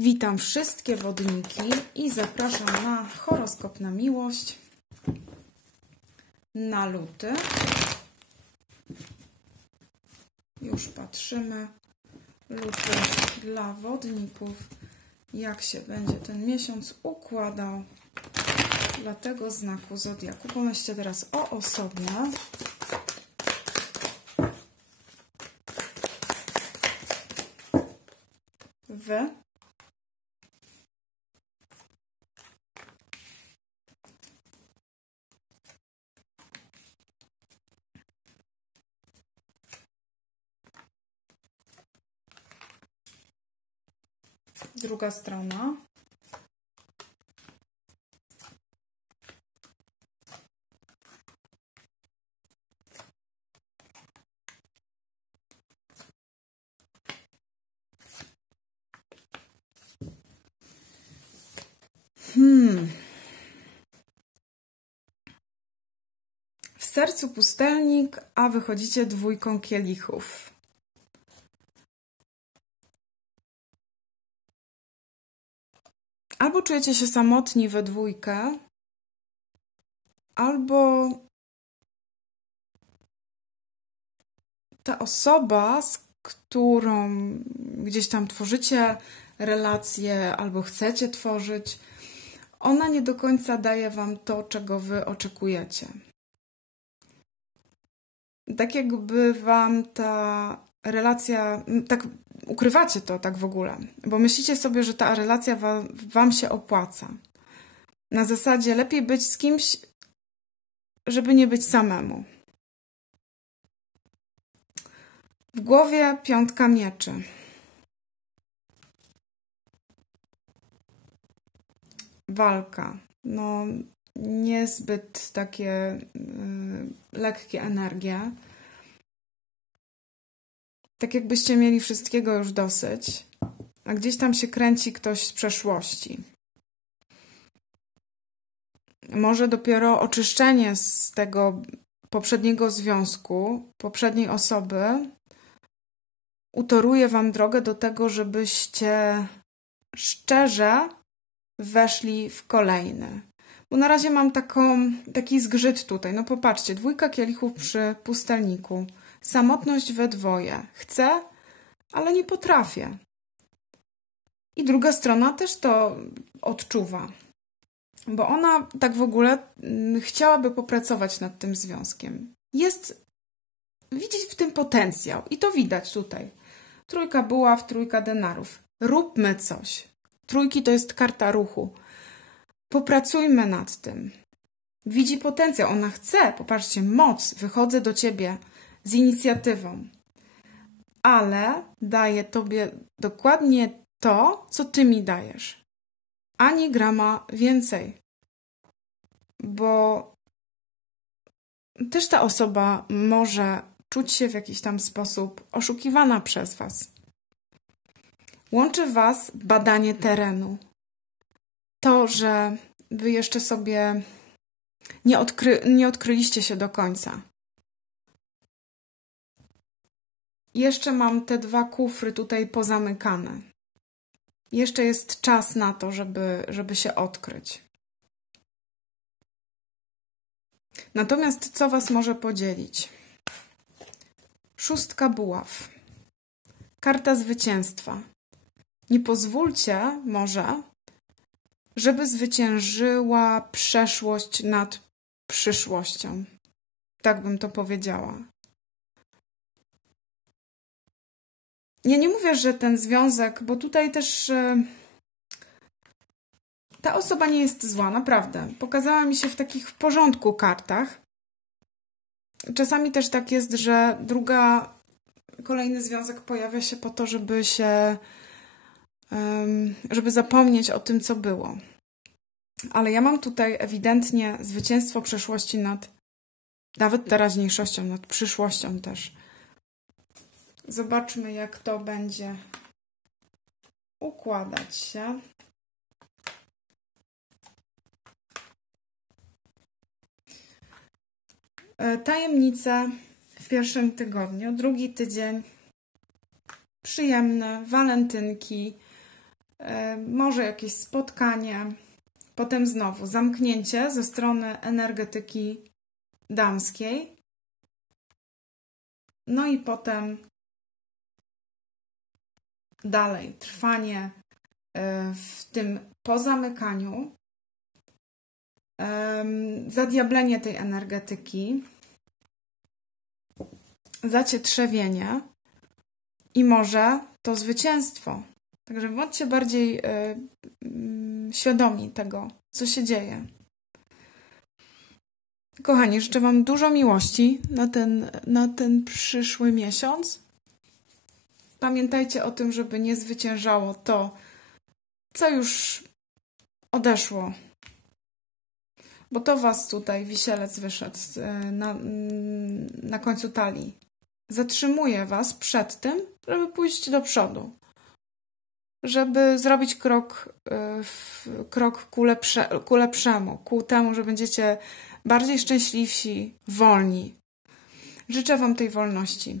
Witam wszystkie wodniki i zapraszam na horoskop na miłość na luty. Już patrzymy. Luty dla wodników. Jak się będzie ten miesiąc układał dla tego znaku zodiaku. Pomyślcie teraz o osobie. Wy druga strona. Hmm. W sercu pustelnik, a wychodzicie dwójką kielichów. Albo czujecie się samotni we dwójkę, albo ta osoba, z którą gdzieś tam tworzycie relacje albo chcecie tworzyć, ona nie do końca daje wam to, czego wy oczekujecie. Tak jakby wam ta relacja, tak ukrywacie to tak w ogóle, bo myślicie sobie, że ta relacja wa, wam się opłaca. Na zasadzie lepiej być z kimś, żeby nie być samemu. W głowie piątka mieczy. Walka. No, niezbyt takie y, lekkie energie tak jakbyście mieli wszystkiego już dosyć, a gdzieś tam się kręci ktoś z przeszłości. Może dopiero oczyszczenie z tego poprzedniego związku, poprzedniej osoby, utoruje Wam drogę do tego, żebyście szczerze weszli w kolejny. Bo na razie mam taką, taki zgrzyt tutaj. No popatrzcie, dwójka kielichów przy pustelniku. Samotność we dwoje. Chcę, ale nie potrafię. I druga strona też to odczuwa, bo ona tak w ogóle mm, chciałaby popracować nad tym związkiem. Jest, widzi w tym potencjał i to widać tutaj. Trójka buław, trójka denarów. Róbmy coś. Trójki to jest karta ruchu. Popracujmy nad tym. Widzi potencjał, ona chce, popatrzcie, moc, wychodzę do ciebie z inicjatywą, ale daję tobie dokładnie to, co ty mi dajesz. Ani grama więcej. Bo też ta osoba może czuć się w jakiś tam sposób oszukiwana przez was. Łączy was badanie terenu. To, że wy jeszcze sobie nie, odkry nie odkryliście się do końca. Jeszcze mam te dwa kufry tutaj pozamykane. Jeszcze jest czas na to, żeby, żeby się odkryć. Natomiast co Was może podzielić? Szóstka buław. Karta zwycięstwa. Nie pozwólcie może, żeby zwyciężyła przeszłość nad przyszłością. Tak bym to powiedziała. Ja nie mówię, że ten związek, bo tutaj też e, ta osoba nie jest zła, naprawdę. Pokazała mi się w takich w porządku kartach. Czasami też tak jest, że druga, kolejny związek pojawia się po to, żeby się, żeby zapomnieć o tym, co było. Ale ja mam tutaj ewidentnie zwycięstwo przeszłości nad nawet teraźniejszością, nad przyszłością też. Zobaczmy, jak to będzie układać się. E, tajemnice w pierwszym tygodniu, drugi tydzień. Przyjemne, walentynki, e, może jakieś spotkanie, potem znowu zamknięcie ze strony energetyki damskiej. No i potem dalej trwanie e, w tym pozamykaniu, zadiablenie tej energetyki, zacietrzewienie i może to zwycięstwo. Także bądźcie bardziej y, y, świadomi tego, co się dzieje. Kochani, życzę Wam dużo miłości na ten, na ten przyszły miesiąc. Pamiętajcie o tym, żeby nie zwyciężało to, co już odeszło. Bo to Was tutaj wisielec wyszedł y, na, na końcu talii. Zatrzymuje Was przed tym, żeby pójść do przodu żeby zrobić krok, y, krok ku, lepsze, ku lepszemu, ku temu, że będziecie bardziej szczęśliwsi, wolni. Życzę Wam tej wolności.